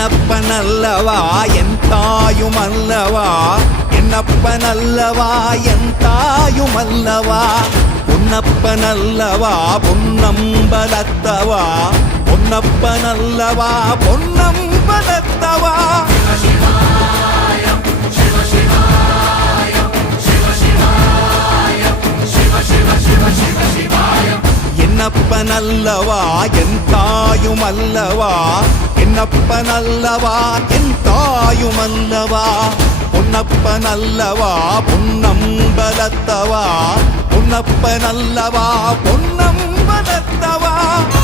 என்னப்பனல்லவா என் தாயுமல்லவா, என்னப்பனல்லவா என் தாயுமல்லவா, பொன்னப்பனல்லவா பொன்னம்பலத்தவா, பொன்னப்பனல்லவா பொன்னம்பலத்தவா. என்னப்பனல்லவா என் தாயுமல்லவா, என்னப்பனல்லவா என் தாயுமல்லவா, பொன்னப்பனல்லவா பொன்னம்பலத்தவா, பொன்னப்பனல்லவா பொன்னம்பலத்தவா.